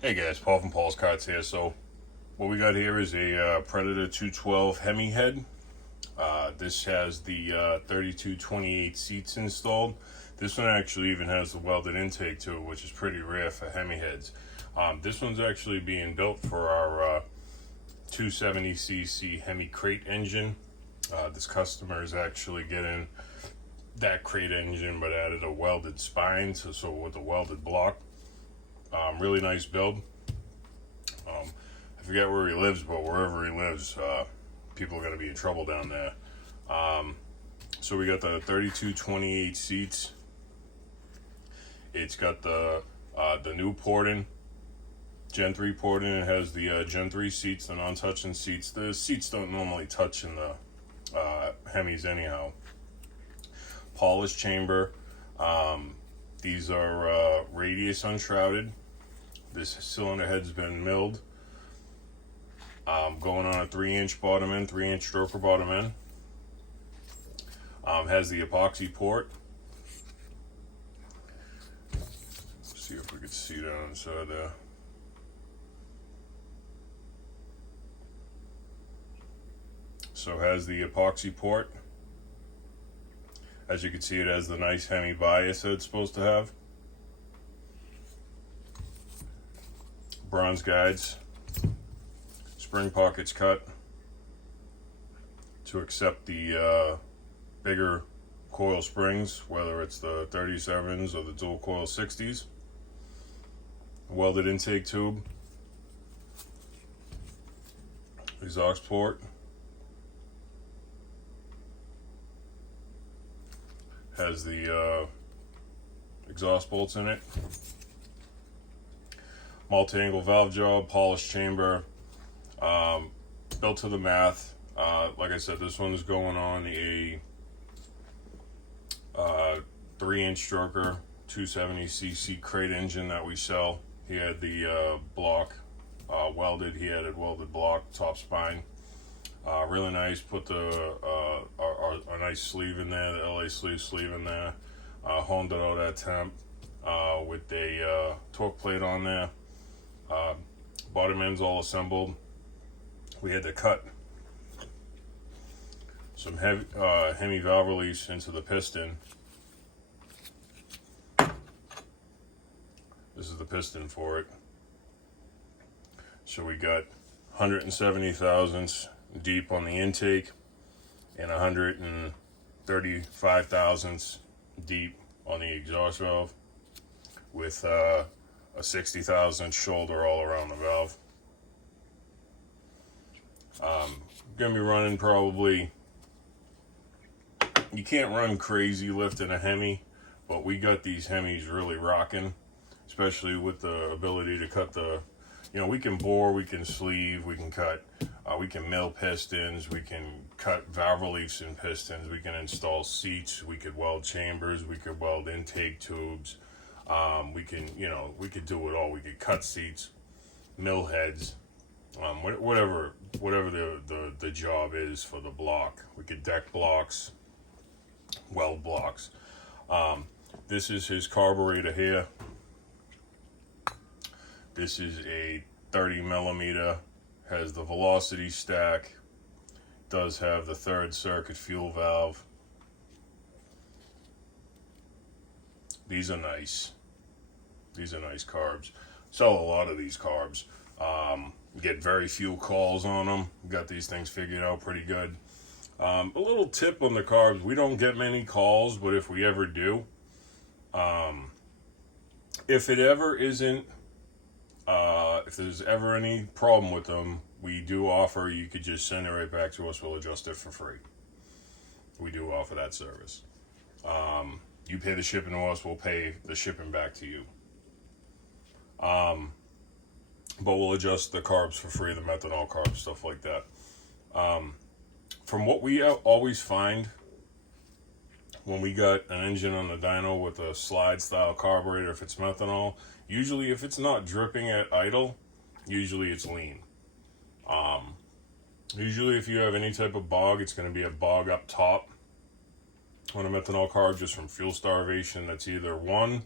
Hey guys, Paul from Paulskarts here. So what we got here is a Predator 212 Hemi head. This has the 3228 seats installed. This one actually even has the welded intake to it, which is pretty rare for Hemi heads. This one's actually being built for our 270cc Hemi crate engine. This customer is actually getting that crate engine but added a welded spine, so with a welded block. Really nice build. I forget where he lives, but wherever he lives, people are going to be in trouble down there. So we got the 3228 seats. It's got the new porting, Gen 3 porting. It has the Gen 3 seats, the non-touching seats. The seats don't normally touch in the Hemis anyhow. Polished chamber. These are radius unshrouded. This cylinder head's been milled. Going on a 3-inch bottom end, 3-inch stroker bottom end. Has the epoxy port. Let's see if we can see down inside there. So has the epoxy port. As you can see, it has the nice Hemi bias that it's supposed to have. Bronze guides. Spring pockets cut to accept the bigger coil springs, whether it's the 37s or the dual coil 60s. Welded intake tube. Exhaust port. Has the exhaust bolts in it. Multi-angle valve job, polished chamber. Built to the math. Like I said, this one is going on a 3-inch stroker 270cc crate engine that we sell. He had the block welded. He added welded block, top spine. Really nice. Put the a nice sleeve in there, the LA sleeve in there. Honed it out at temp with a torque plate on there. Bottom end's all assembled. We had to cut some Hemi valve reliefs into the piston. This is the piston for it. So we got 170 thousandths deep on the intake and 135 thousandths deep on the exhaust valve, with a 60 thousandth shoulder all around the valve. Gonna be running probably, you can't run crazy lifting a Hemi, but we got these Hemis really rocking, especially with the ability to cut the, we can bore, we can sleeve, we can cut, we can mill pistons, we can cut valve reliefs in pistons, we can install seats, we could weld chambers, we could weld intake tubes, we can, we could do it all. We could cut seats, mill heads, whatever the job is for the block. We could deck blocks, weld blocks. This is his carburetor here. This is a 30 millimeter, has the velocity stack, does have the 3rd circuit fuel valve. These are nice. These are nice carbs. Sell a lot of these carbs. Get very few calls on them. Got these things figured out pretty good. A little tip on the carbs: we don't get many calls, but if we ever do, if it ever isn't, if there's ever any problem with them, we do offer, you could just send it right back to us. We'll adjust it for free. We do offer that service. You pay the shipping to us, we'll pay the shipping back to you. But we'll adjust the carbs for free, the methanol carbs, stuff like that. From what we always find when we got an engine on the dyno with a slide style carburetor, if it's methanol, usually if it's not dripping at idle, usually it's lean. Usually if you have any type of bog, it's going to be a bog up top on a methanol carb, just from fuel starvation. That's either one,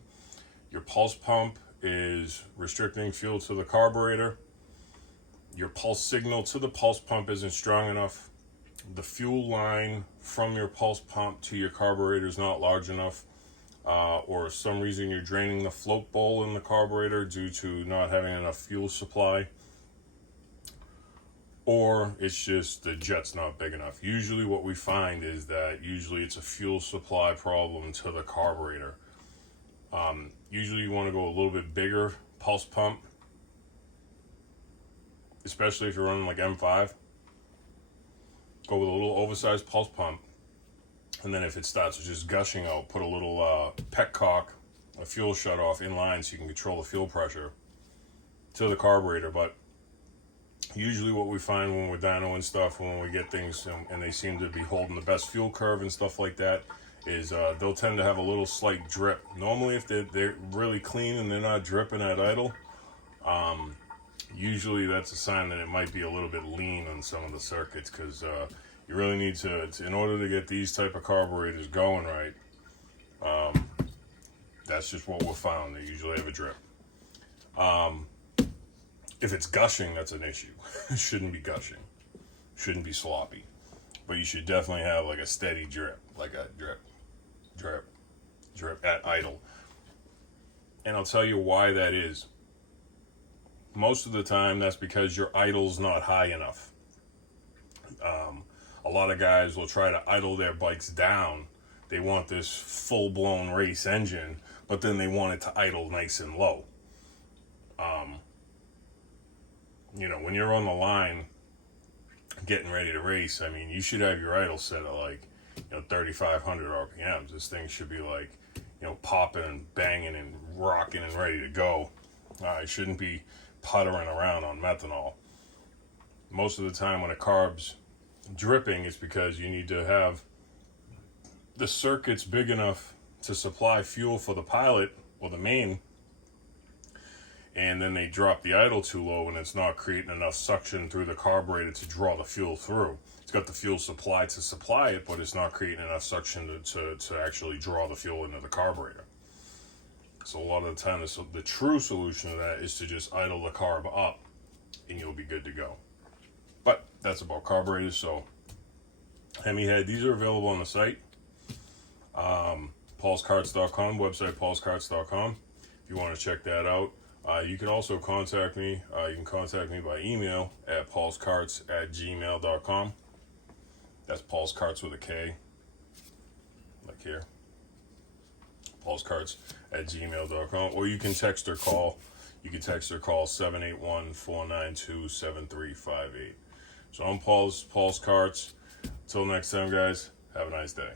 your pulse pump is restricting fuel to the carburetor. Your pulse signal to the pulse pump isn't strong enough. The fuel line from your pulse pump to your carburetor is not large enough. Or for some reason you're draining the float bowl in the carburetor due to not having enough fuel supply. Or it's just the jet's not big enough. Usually what we find is that usually it's a fuel supply problem to the carburetor. Usually you want to go a little bit bigger pulse pump, especially if you're running like M5. Go with a little oversized pulse pump, and then if it starts just gushing out, put a little petcock, a fuel shutoff in line so you can control the fuel pressure to the carburetor. But usually what we find when we're dynoing stuff, when we get things and they seem to be holding the best fuel curve and stuff like that, is they'll tend to have a little slight drip. Normally if they're really clean and they're not dripping at idle, usually that's a sign that it might be a little bit lean on some of the circuits, because you really need to, in order to get these type of carburetors going right, that's just what we're found. They usually have a drip. If it's gushing, that's an issue. It shouldn't be gushing. Shouldn't be sloppy. But you should definitely have like a steady drip, like a drip, drip, drip at idle. And I'll tell you why that is. Most of the time, that's because your idle's not high enough. A lot of guys will try to idle their bikes down. They want this full-blown race engine, but then they want it to idle nice and low. You know, when you're on the line getting ready to race, I mean, you should have your idle set at like, 3,500 RPMs. This thing should be like, popping and banging and rocking and ready to go. It shouldn't be puttering around on methanol. Most of the time when a carb's dripping, it's because you need to have the circuits big enough to supply fuel for the pilot or the main, and then they drop the idle too low and it's not creating enough suction through the carburetor to draw the fuel through. It's got the fuel supply to supply it, but it's not creating enough suction to actually draw the fuel into the carburetor. So a lot of the time, the true solution to that is to just idle the carb up and you'll be good to go. But that's about carburetors. So Hemi head, these are available on the site. Paulskarts.com, website paulskarts.com. If you want to check that out. You can also contact me. You can contact me by email at paulskarts@gmail.com. That's Paulskarts with a K, like here. Paulskarts@gmail.com. Or you can text or call. You can text or call 781-492-7358. So I'm Paulskarts. Until next time, guys, have a nice day.